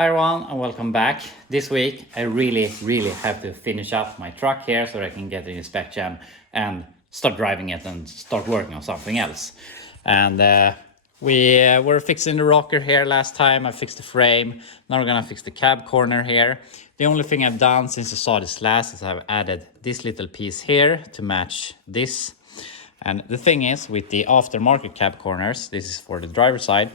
Hi everyone and welcome back. This week I really have to finish up my truck here so I can get the inspect jam and start driving it and start working on something else. And we were fixing the rocker here last time. I fixed the frame. Now we're gonna fix the cab corner here. The only thing I've done since I saw this last is I've added this little piece here to match this. And the thing is, with the aftermarket cab corners, this is for the driver's side,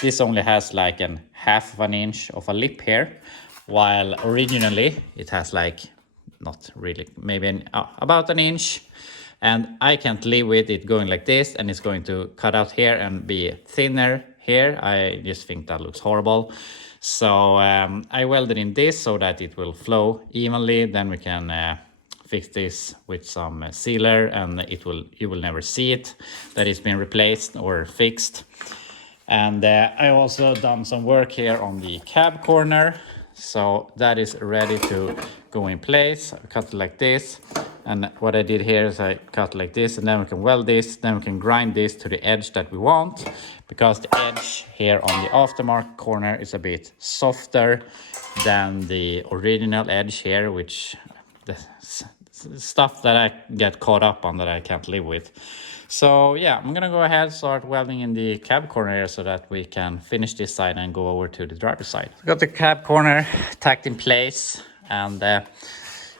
this only has like an half of an inch of a lip here, while originally it has like, not really, maybe about an inch. And I can't live with it going like this, and it's going to cut out here and be thinner here. I just think that looks horrible. So I welded in this so that it will flow evenly. Then we can fix this with some sealer, and you will never see it that it's been replaced or fixed. And I also done some work here on the cab corner, so that is ready to go in place. I cut it like this, and what I did here is I cut like this, and then we can weld this, then we can grind this to the edge that we want, because the edge here on the aftermarket corner is a bit softer than the original edge here, which the stuff that I get caught up on that I can't live with. So yeah, I'm gonna go ahead and start welding in the cab corner here so that we can finish this side and go over to the driver's side. Got the cab corner tacked in place, and it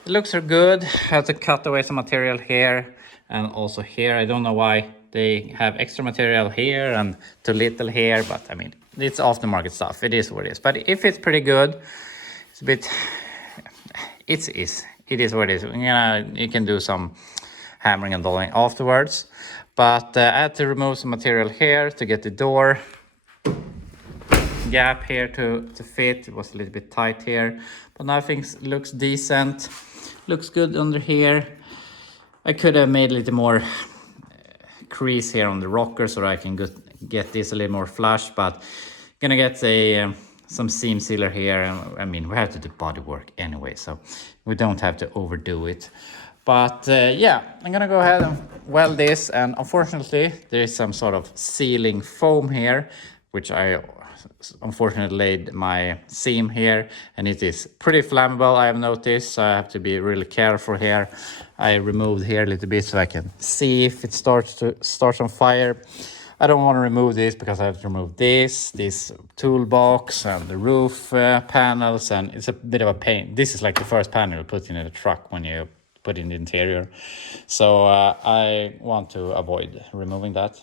looks good. I have to cut away some material here and also here. I don't know why they have extra material here and too little here, but I mean, it's aftermarket stuff. It is what it is. But if it's pretty good, it's a bit, it is what it is. You can do some hammering and dolling afterwards. But I had to remove some material here to get the door gap here to fit. It was a little bit tight here, but now things looks decent. Looks good under here. I could have made a little more crease here on the rocker so that I can get this a little more flush, but gonna get some seam sealer here, and I mean, we have to do body work anyway, so we don't have to overdo it. But yeah, I'm gonna go ahead and weld this, and unfortunately there is some sort of sealing foam here, which I unfortunately laid my seam here, and it is pretty flammable, I have noticed, so I have to be really careful here. I removed here a little bit so I can see if it starts on fire. I don't want to remove this because I have to remove this toolbox and the roof panels, and it's a bit of a pain. This is like the first panel you put in the truck when you put in the interior. So I want to avoid removing that.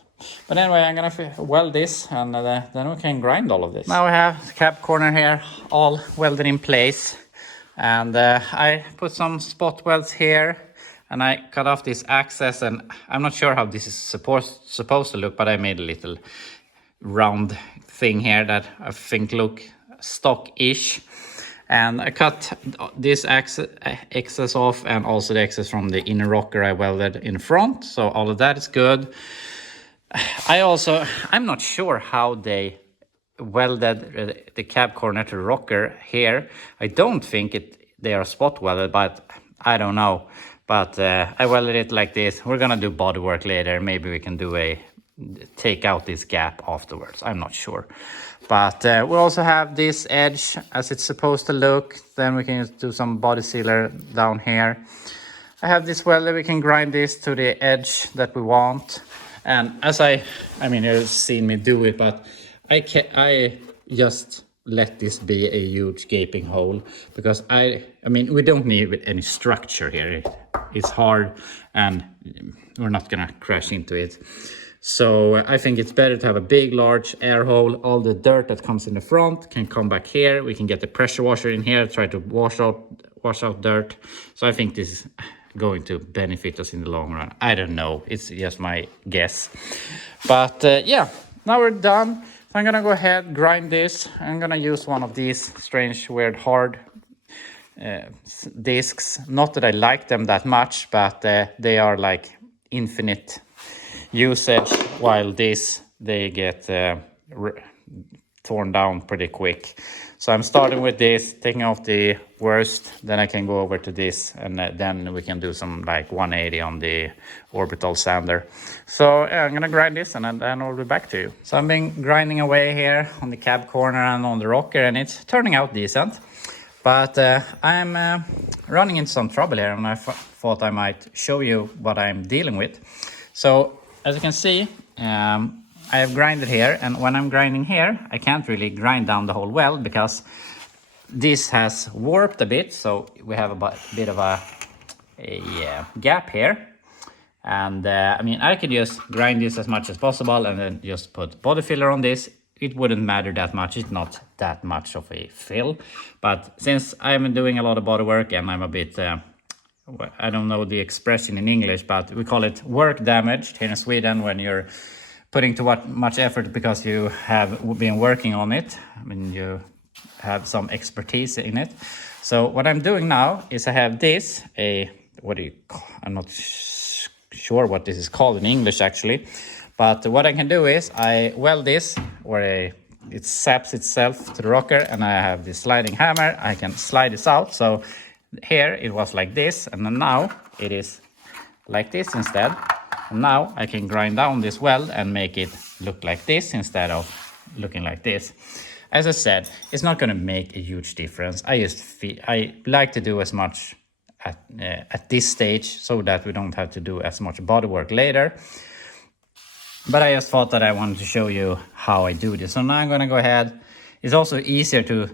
But anyway, I'm gonna weld this, and then we can grind all of this. Now we have the cab corner here all welded in place, and I put some spot welds here. And I cut off this access, and I'm not sure how this is supposed to look, but I made a little round thing here that I think look stock-ish. And I cut this excess off, and also the excess from the inner rocker I welded in front. So all of that is good. I'm not sure how they welded the cab corner to the rocker here. I don't think they are spot welded, but I don't know. But I welded it like this. We're gonna do body work later. Maybe we can take out this gap afterwards. I'm not sure. But we also have this edge as it's supposed to look. Then we can do some body sealer down here. I have this welder. We can grind this to the edge that we want. And as I mean, you've seen me do it, but I just let this be a huge gaping hole, because I mean, we don't need any structure here. It's hard, and we're not gonna crash into it. So I think it's better to have a big, large air hole. All the dirt that comes in the front can come back here. We can get the pressure washer in here, try to wash out dirt. So I think this is going to benefit us in the long run. I don't know. It's just my guess. But yeah, now we're done. So I'm gonna go ahead, grind this. I'm gonna use one of these strange, weird, hard discs. Not that I like them that much, but they are like infinite usage, while they get torn down pretty quick. So I'm starting with this, taking off the worst, then I can go over to this, and then we can do some like 180 on the orbital sander. So I'm gonna grind this and then I'll be back to you. So I've been grinding away here on the cab corner and on the rocker, and it's turning out decent. But I'm running into some trouble here, and I thought I might show you what I'm dealing with. So as you can see, I have grinded here, and when I'm grinding here, I can't really grind down the whole well because this has warped a bit. So we have a bit of a gap here. And I mean, I could just grind this as much as possible and then just put body filler on this. It wouldn't matter that much. It's not that much of a fill. But since I'm doing a lot of body work and I'm a bit, I don't know the expression in English, but we call it work damaged here in Sweden when you're putting too much effort because you have been working on it. I mean, you have some expertise in it. So what I'm doing now is I have this, I'm not sure what this is called in English actually. But what I can do is I weld this where it saps itself to the rocker, and I have this sliding hammer. I can slide this out. So here it was like this, and then now it is like this instead. And now I can grind down this weld and make it look like this instead of looking like this. As I said, it's not going to make a huge difference. I like to do as much at this stage so that we don't have to do as much body work later. But I just thought that I wanted to show you how I do this. So now I'm going to go ahead. It's also easier to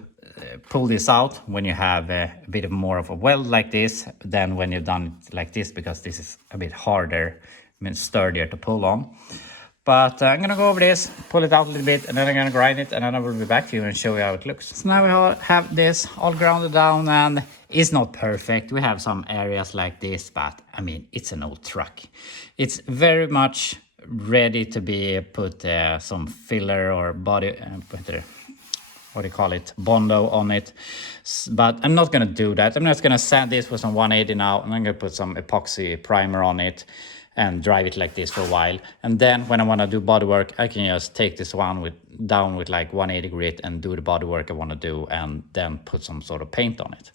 pull this out when you have a bit more of a weld like this than when you've done it like this, because this is a bit harder, I mean sturdier to pull on. But I'm going to go over this, pull it out a little bit, and then I'm going to grind it, and then I will be back to you and show you how it looks. So now we have this all grounded down, and it's not perfect. We have some areas like this, but I mean, it's an old truck. It's very much ready to be put some filler or body, what do you call it, Bondo on it. But I'm not going to do that. I'm just going to sand this with some 180 now, and I'm going to put some epoxy primer on it and drive it like this for a while. And then when I want to do body work, I can just take this one down with like 180 grit and do the body work I want to do, and then put some sort of paint on it.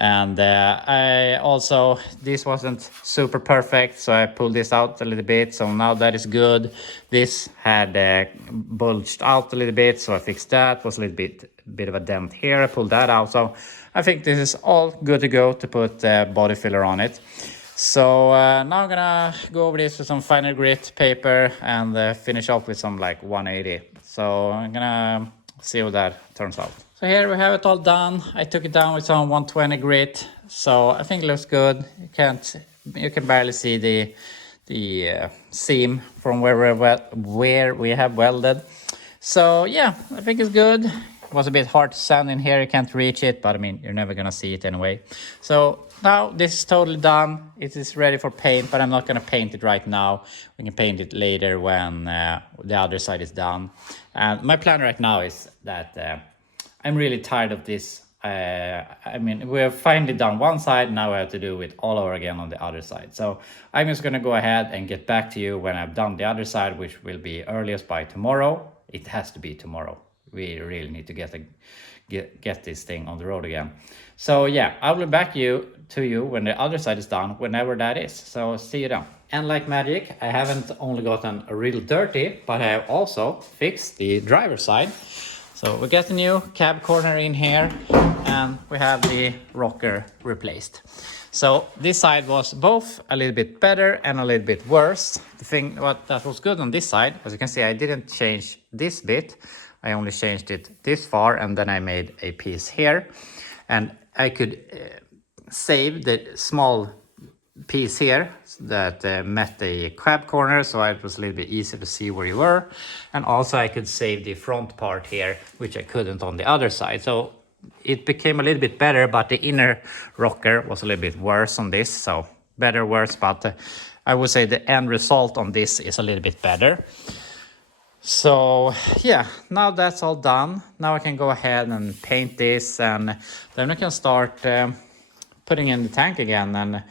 And I also, this wasn't super perfect, so I pulled this out a little bit. So now that is good. This had bulged out a little bit, so I fixed that. Was a little bit of a dent here. I pulled that out. So I think this is all good to go to put body filler on it. So now I'm gonna go over this with some finer grit paper and finish off with some like 180. So I'm gonna see how that turns out. So here we have it all done. I took it down with some 120 grit, so I think it looks good. You can barely see the seam from where we have welded. So yeah, I think it's good. It was a bit hard to sand in here. You can't reach it, but I mean, you're never gonna see it anyway. So now this is totally done. It is ready for paint, but I'm not gonna paint it right now. We can paint it later when the other side is done. And my plan right now is that I'm really tired of this. I mean, we have finally done one side. Now I have to do it all over again on the other side. So I'm just gonna go ahead and get back to you when I've done the other side, which will be earliest by tomorrow. It has to be tomorrow. We really need to get this thing on the road again. So yeah, I will be back to you when the other side is done, whenever that is. So see you then. And like magic, I haven't only gotten a little dirty, but I have also fixed the driver's side. So we get a new cab corner in here, and we have the rocker replaced. So this side was both a little bit better and a little bit worse. The thing that was good on this side, as you can see, I didn't change this bit. I only changed it this far, and then I made a piece here. And I could save the small piece here that met the cab corner, so it was a little bit easier to see where you were. And also I could save the front part here, which I couldn't on the other side. So it became a little bit better, but the inner rocker was a little bit worse on this. So better, worse, but I would say the end result on this is a little bit better. So yeah, now that's all done. Now I can go ahead and paint this, and then I can start putting in the tank again. And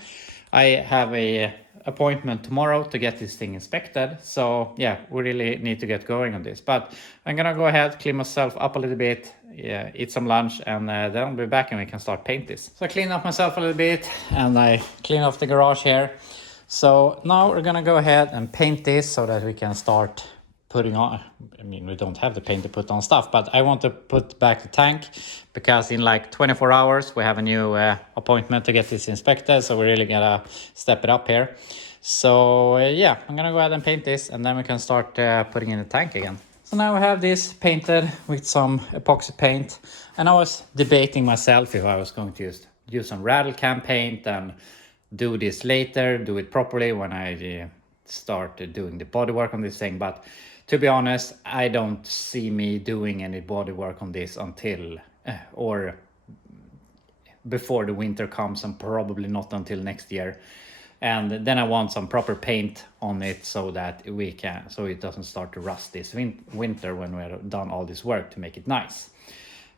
I have a appointment tomorrow to get this thing inspected. So yeah, we really need to get going on this. But I'm gonna go ahead, clean myself up a little bit, yeah, eat some lunch, and then I'll be back and we can start paint this. So I clean up myself a little bit and I clean off the garage here. So now we're gonna go ahead and paint this so that we can start putting on, I mean, we don't have the paint to put on stuff, but I want to put back the tank because in like 24 hours we have a new appointment to get this inspected, so we're really gonna step it up here. So yeah, I'm gonna go ahead and paint this and then we can start putting in the tank again. So now we have this painted with some epoxy paint, and I was debating myself if I was going to use some rattle can paint and do this later, do it properly when I start doing the bodywork on this thing. But to be honest, I don't see me doing any bodywork on this until or before the winter comes, and probably not until next year. And then I want some proper paint on it so that so it doesn't start to rust this winter when we're done all this work to make it nice.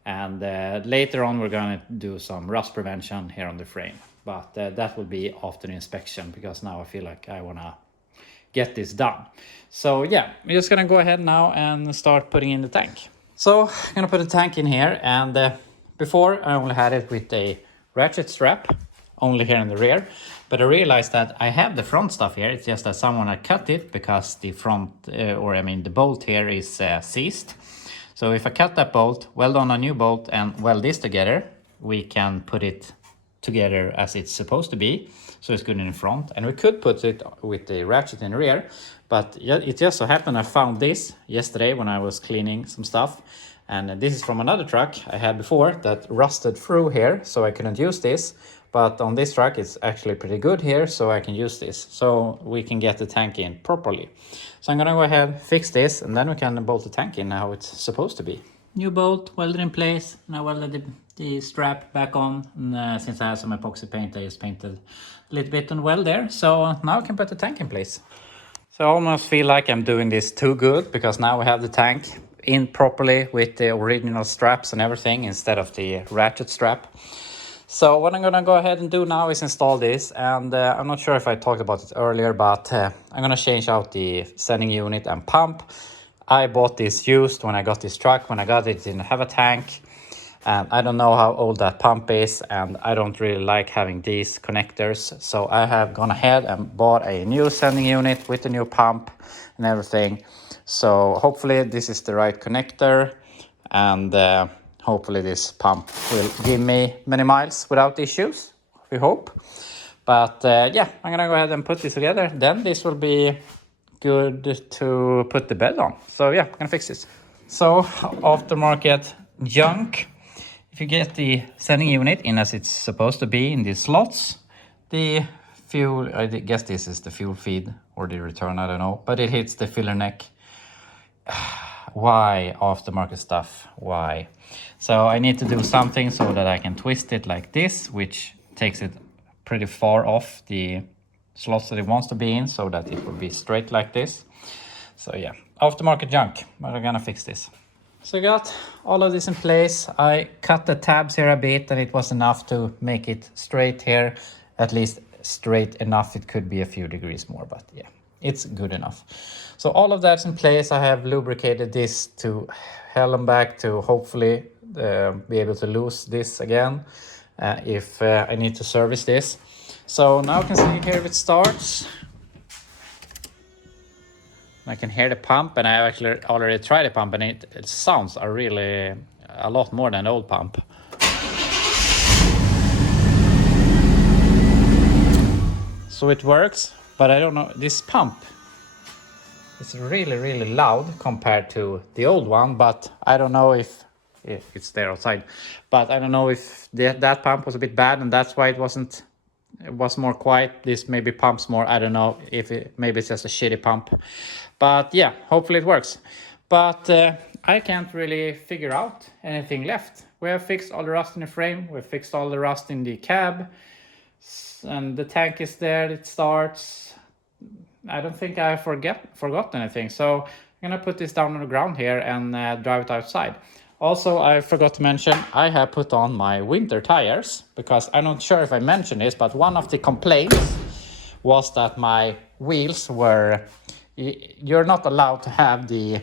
And later on we're gonna do some rust prevention here on the frame, but that will be after the inspection, because now I feel like I wanna get this done. So yeah, we're just gonna go ahead now and start putting in the tank. So I'm gonna put the tank in here, and before I only had it with a ratchet strap only here in the rear, but I realized that I have the front stuff here. It's just that someone had cut it because the front the bolt here is seized. So if I cut that bolt, weld on a new bolt and weld this together, we can put it together as it's supposed to be, so it's good in the front. And we could put it with the ratchet in the rear, but it just so happened I found this yesterday when I was cleaning some stuff, and this is from another truck I had before that rusted through here, so I couldn't use this. But on this truck it's actually pretty good here, so I can use this, so we can get the tank in properly. So I'm gonna go ahead, fix this, and then we can bolt the tank in how it's supposed to be. New bolt welded in place, and I welded the strap back on, and since I have some epoxy paint, I just painted a little bit on the weld there. So now I can put the tank in place. So I almost feel like I'm doing this too good, because now we have the tank in properly with the original straps and everything instead of the ratchet strap. So what I'm gonna go ahead and do now is install this, and I'm not sure if I talked about it earlier, but I'm gonna change out the sending unit and pump. I bought this used when I got this truck. When I got it, it didn't have a tank, and I don't know how old that pump is, and I don't really like having these connectors. So I have gone ahead and bought a new sending unit with the new pump and everything. So hopefully this is the right connector, and hopefully this pump will give me many miles without issues, we hope. But yeah, I'm gonna go ahead and put this together. Then this will be good to put the bed on. So yeah, I'm gonna fix this. So aftermarket junk. If you get the sending unit in as it's supposed to be in these slots, the fuel, I guess this is the fuel feed or the return, I don't know, but it hits the filler neck. Why aftermarket stuff? Why? So I need to do something so that I can twist it like this, which takes it pretty far off the slots that it wants to be in, so that it will be straight like this. So yeah, aftermarket junk, but I'm gonna fix this. So I got all of this in place. I cut the tabs here a bit, and it was enough to make it straight here, at least straight enough. It could be a few degrees more, but yeah, it's good enough. So all of that's in place. I have lubricated this to hell and back to hopefully be able to lose this again if I need to service this. So now I can see here if it starts. I can hear the pump, and I actually already tried the pump, and it sounds really a lot more than the old pump. So it works, but I don't know, this pump is really loud compared to the old one, but I don't know if it's there outside, but I don't know if that pump was a bit bad and that's why it was more quiet. This maybe pumps more, I don't know if maybe it's just a shitty pump, but yeah, hopefully it works. But I can't really figure out anything left. We have fixed all the rust in the frame, we've fixed all the rust in the cab, and the tank is there, it starts. I don't think I forgot anything, so I'm gonna put this down on the ground here and drive it outside. Also, I forgot to mention, I have put on my winter tires, because I'm not sure if I mentioned this, but one of the complaints was that my wheels were, you're not allowed to have the,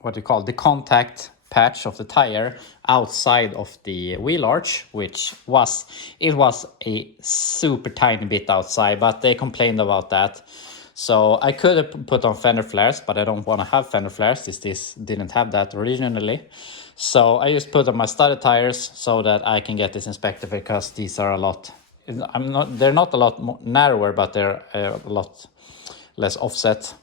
what you call the contact patch of the tire outside of the wheel arch, which was, it was a super tiny bit outside, but they complained about that. So I could have put on fender flares, but I don't want to have fender flares. This didn't have that originally. So I just put on my studded tires so that I can get this inspected, because these are a lot, they're not a lot more narrower, but they're a lot less offset.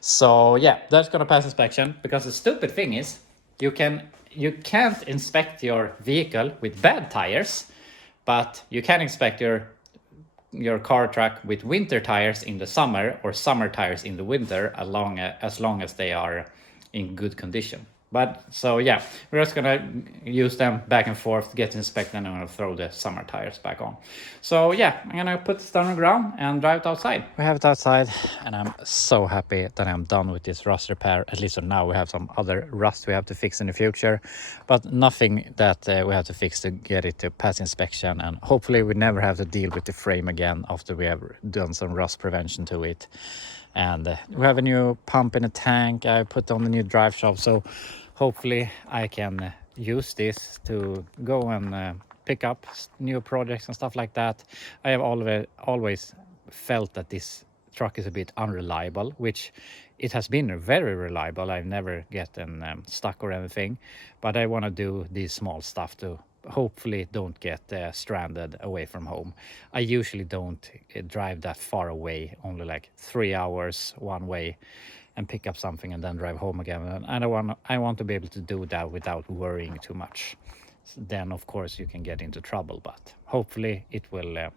So yeah, that's gonna pass inspection, because the stupid thing is you can't inspect your vehicle with bad tires, but you can inspect your car truck with winter tires in the summer, or summer tires in the winter, as long as they are in good condition. But so yeah, we're just gonna use them back and forth, get inspected, and I'm gonna throw the summer tires back on. So yeah, I'm gonna put this down on the ground and drive it outside. We have it outside, and I'm so happy that I'm done with this rust repair. At least for now. We have some other rust we have to fix in the future, but nothing that we have to fix to get it to pass inspection. And hopefully we never have to deal with the frame again after we have done some rust prevention to it. And we have a new pump in a tank. I put on the new drive shaft, so hopefully I can use this to go and pick up new projects and stuff like that. I have always felt that this truck is a bit unreliable, which it has been very reliable. I've never gotten stuck or anything, but I want to do these small stuff to hopefully don't get stranded away from home. I usually don't drive that far away, only like 3 hours one way, and pick up something and then drive home again. And I want to be able to do that without worrying too much. Then of course you can get into trouble, but hopefully it will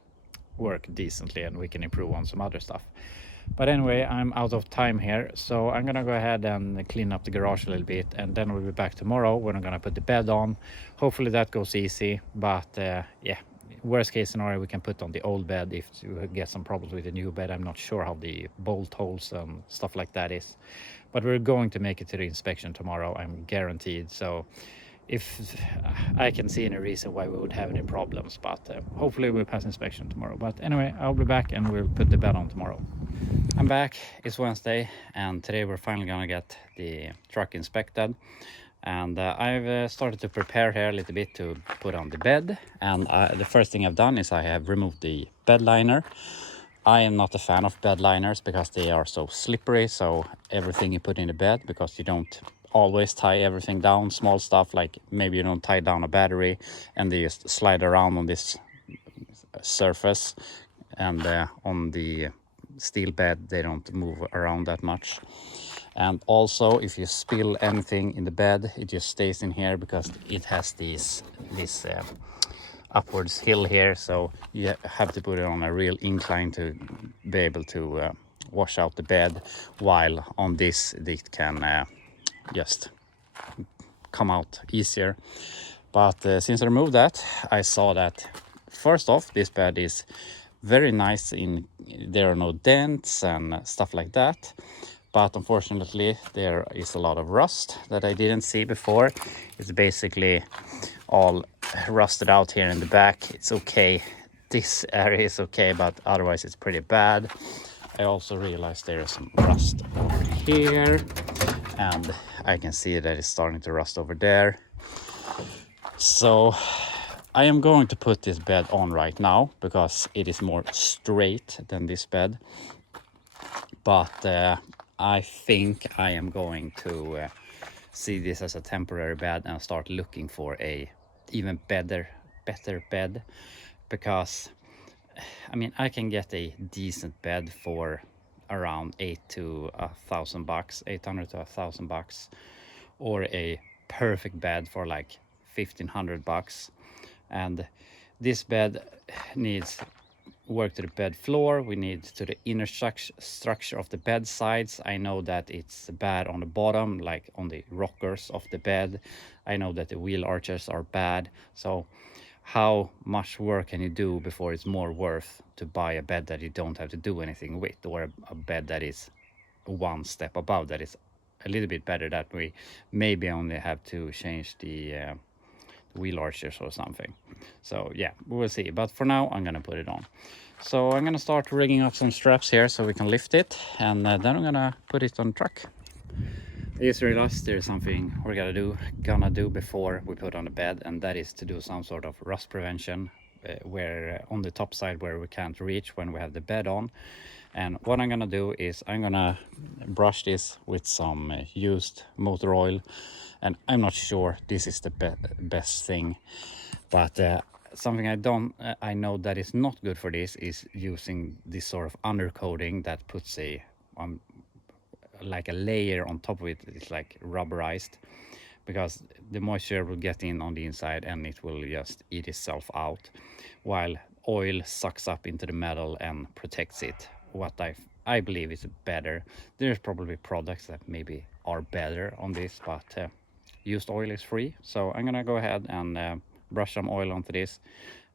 work decently and we can improve on some other stuff. But anyway, I'm out of time here, so I'm gonna go ahead and clean up the garage a little bit, and then we'll be back tomorrow when I'm gonna put the bed on. Hopefully that goes easy, but yeah, worst case scenario, we can put on the old bed if we get some problems with the new bed. I'm not sure how the bolt holes and stuff like that is, but we're going to make it to the inspection tomorrow, I'm guaranteed. So if I can see any reason why we would have any problems, but hopefully we'll pass inspection tomorrow. But anyway, I'll be back and we'll put the bed on tomorrow. I'm back. It's Wednesday, and today we're finally gonna get the truck inspected. And I've started to prepare here a little bit to put on the bed. And the first thing I've done is I have removed the bed liner. I am not a fan of bed liners because they are so slippery. So everything you put in the bed, because you don't always tie everything down, small stuff like maybe you don't tie down a battery and they just slide around on this surface, and on the steel bed they don't move around that much. And also if you spill anything in the bed, it just stays in here because it has this upwards hill here, so you have to put it on a real incline to be able to wash out the bed, while on this it can just come out easier. But since I removed that, I saw that first off, this bed is very nice. There are no dents and stuff like that, but unfortunately there is a lot of rust that I didn't see before. It's basically all rusted out here in the back. It's okay, this area is okay, but otherwise it's pretty bad. I also realized there is some rust over here, and I can see that it's starting to rust over there. So I am going to put this bed on right now because it is more straight than this bed. But I think I am going to see this as a temporary bed and start looking for a even better bed, because I mean I can get a decent bed for around $800 to $1,000, or a perfect bed for like $1,500. And this bed needs work to the bed floor, we need to the inner structure of the bed sides. I know that it's bad on the bottom, like on the rockers of the bed. I know that the wheel arches are bad. So how much work can you do before it's more worth to buy a bed that you don't have to do anything with, or a bed that is one step above, that is a little bit better, that we maybe only have to change the wheel arches or something. So yeah, we'll see. But for now, I'm gonna put it on. So I'm gonna start rigging up some straps here so we can lift it, and then I'm gonna put it on the truck. I just realized there's something we're gonna do before we put on the bed, and that is to do some sort of rust prevention where on the top side where we can't reach when we have the bed on. And what I'm gonna do is I'm gonna brush this with some used motor oil, and I'm not sure this is the best thing, but something I know that is not good for this is using this sort of undercoating that puts a like a layer on top of it. It's like rubberized, because the moisture will get in on the inside and it will just eat itself out, while oil sucks up into the metal and protects it. What I believe is better. There's probably products that maybe are better on this, but used oil is free. So I'm gonna go ahead and brush some oil onto this,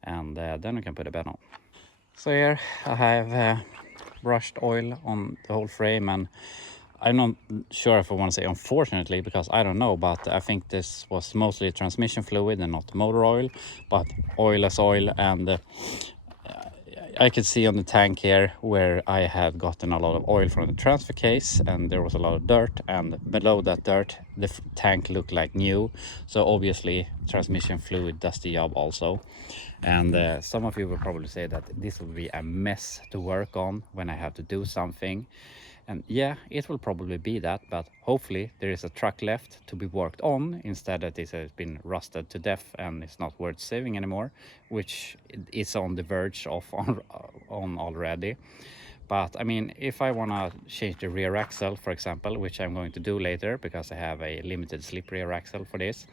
and then we can put a bed on. So here I have brushed oil on the whole frame, and I'm not sure if I want to say unfortunately, because I don't know, but I think this was mostly transmission fluid and not motor oil, but oil is oil. And I could see on the tank here where I had gotten a lot of oil from the transfer case, and there was a lot of dirt, and below that dirt the tank looked like new. So obviously transmission fluid does the job also. And some of you will probably say that this will be a mess to work on when I have to do something. And yeah, it will probably be that, but hopefully there is a truck left to be worked on, instead that it has been rusted to death and it's not worth saving anymore, which is on the verge of on already. But I mean, if I want to change the rear axle, for example, which I'm going to do later because I have a limited slip rear axle for this,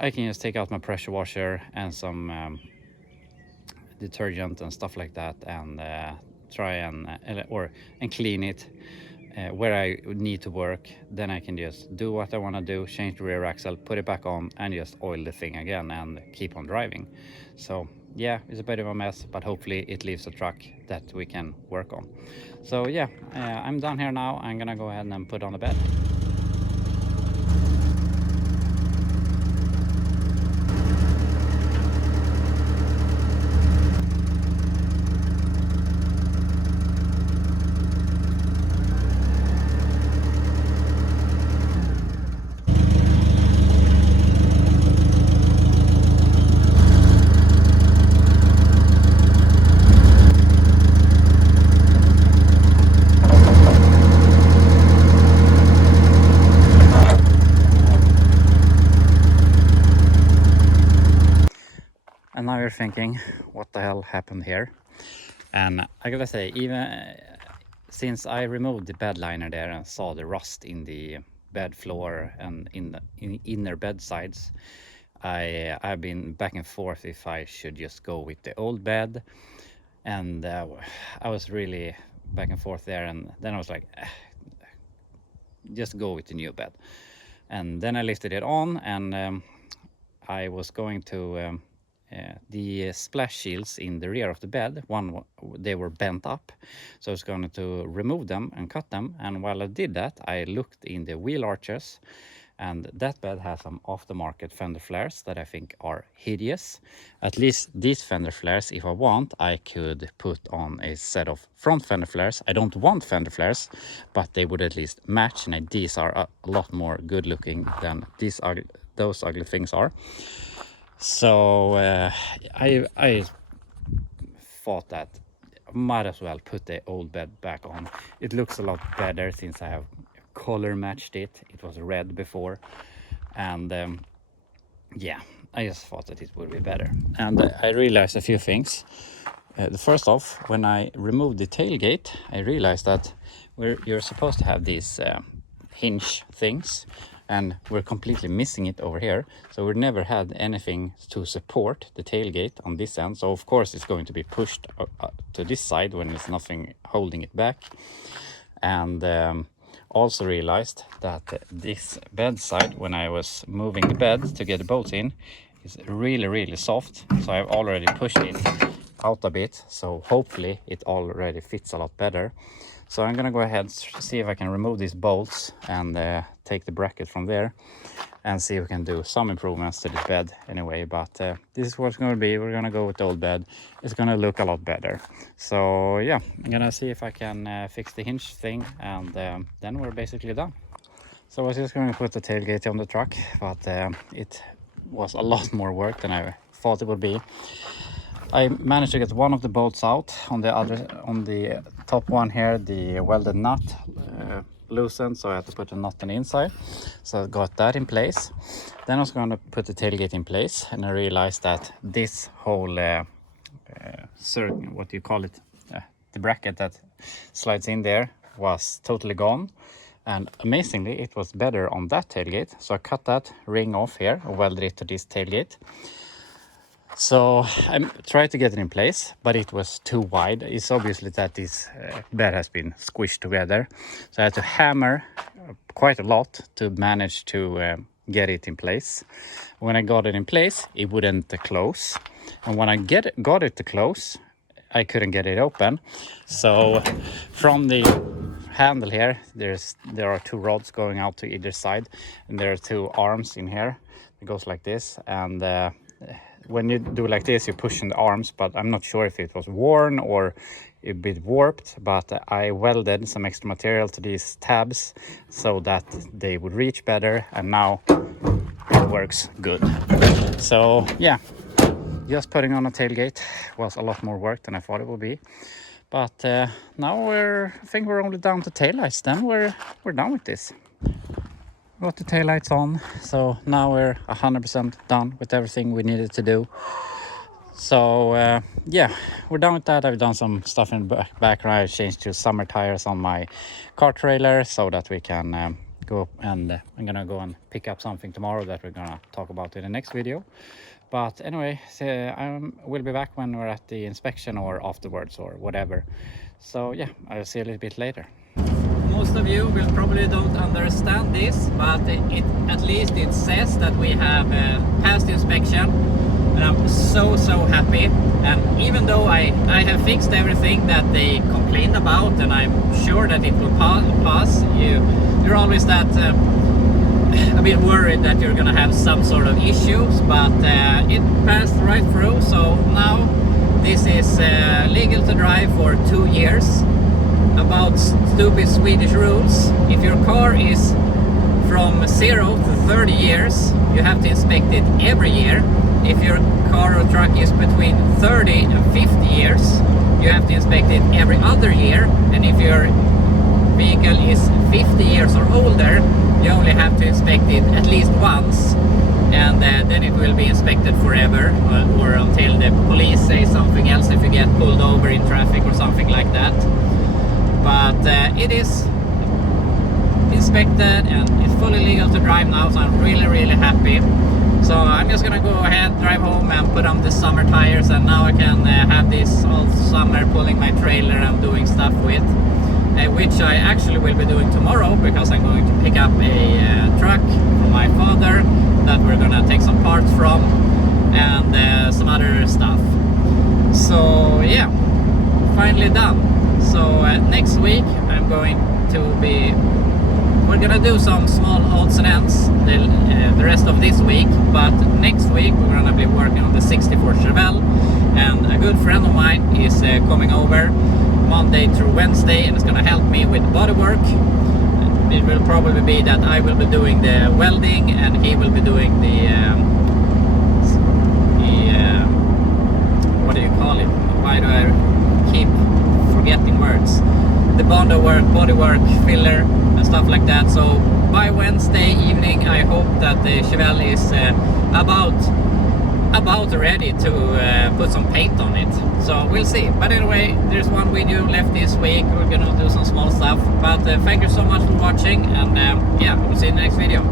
I can just take out my pressure washer and some detergent and stuff like that, and try and clean it where I need to work. Then I can just do what I want to do, change the rear axle, put it back on, and just oil the thing again and keep on driving. So yeah, it's a bit of a mess, but hopefully it leaves a truck that we can work on. So yeah, I'm done here now. I'm gonna go ahead and put on the bed. And now you're thinking, what the hell happened here? And I gotta say, even since I removed the bed liner there and saw the rust in the bed floor and in the inner bed sides, I've been back and forth if I should just go with the old bed. And I was really back and forth there, and then I was like, just go with the new bed. And then I lifted it on, and I was going to the splash shields in the rear of the bed, they were bent up, so I was going to remove them and cut them. And while I did that, I looked in the wheel arches, and that bed has some aftermarket fender flares that I think are hideous. At least these fender flares, if I want, I could put on a set of front fender flares. I don't want fender flares, but they would at least match, and these are a lot more good looking than those ugly things are. So I thought that I might as well put the old bed back on. It looks a lot better since I have color matched it. It was red before, and yeah, I just thought that it would be better. And I realized a few things. The first off, when I removed the tailgate, I realized that you're supposed to have these hinge things, and we're completely missing it over here. So we've never had anything to support the tailgate on this end. So of course it's going to be pushed to this side when there's nothing holding it back. And also realized that this bed side, when I was moving the bed to get the bolts in, is really soft. So I've already pushed it out a bit, so hopefully it already fits a lot better. So I'm gonna go ahead and see if I can remove these bolts and take the bracket from there and see if we can do some improvements to this bed anyway. But this is what it's going to be. We're going to go with the old bed. It's going to look a lot better. So yeah, I'm going to see if I can fix the hinge thing, and then we're basically done. So I was just going to put the tailgate on the truck, but it was a lot more work than I thought it would be. I managed to get one of the bolts out. On the top one here, the welded nut loosened, so I had to put a nut on the inside. So I got that in place. Then I was going to put the tailgate in place, and I realized that this whole what do you call it, the bracket that slides in there was totally gone. And amazingly, it was better on that tailgate. So I cut that ring off here and welded it to this tailgate. So I tried to get it in place, but it was too wide. It's obviously that this bed has been squished together. So I had to hammer quite a lot to manage to get it in place. When I got it in place, it wouldn't close. And when I got it to close, I couldn't get it open. So from the handle here, there are two rods going out to either side, and there are two arms in here. It goes like this, and when you do like this, you push in the arms, but I'm not sure if it was worn or a bit warped. But I welded some extra material to these tabs so that they would reach better, and now it works good. So yeah, just putting on a tailgate was a lot more work than I thought it would be. But now I think we're only down to taillights. Then we're done with this. Got the taillights on, so now we're 100% done with everything we needed to do. So yeah, we're done with that. I've done some stuff in the background. I changed to summer tires on my car trailer so that we can go, and I'm gonna go and pick up something tomorrow that we're gonna talk about in the next video. But anyway, I will be back when we're at the inspection or afterwards or whatever. So yeah, I'll see you a little bit later. Most of you will probably don't understand this, but at least it says that we have passed the inspection, and I'm so happy. And even though I have fixed everything that they complained about, and I'm sure that it will pass, you're always that a bit worried that you're gonna have some sort of issues, but it passed right through. So now this is legal to drive for 2 years. About stupid Swedish rules: if your car is from 0 to 30 years, you have to inspect it every year. If your car or truck is between 30 and 50 years, you have to inspect it every other year. And if your vehicle is 50 years or older, you only have to inspect it at least once, and then it will be inspected forever, or until the police say something else, if you get pulled over in traffic or something like that. But it is inspected and it's fully legal to drive now, so I'm really happy. So I'm just gonna go ahead, drive home and put on the summer tires, and now I can have this all summer pulling my trailer and doing stuff with, which I actually will be doing tomorrow, because I'm going to pick up a truck from my father that we're gonna take some parts from, and some other stuff. So yeah, finally done. So next week we're gonna do some small odds and ends the rest of this week, but next week we're gonna be working on the 64 Chevelle, and a good friend of mine is coming over Monday through Wednesday and is gonna help me with body work. It will probably be that I will be doing the welding and he will be doing the what do you call it? Why do I keep forgetting words? The body work, filler and stuff like that. So by Wednesday evening I hope that the Chevelle is about ready to put some paint on it. So we'll see. But anyway, there's one video left this week. We're gonna do some small stuff, but thank you so much for watching, and yeah, we'll see you in the next video.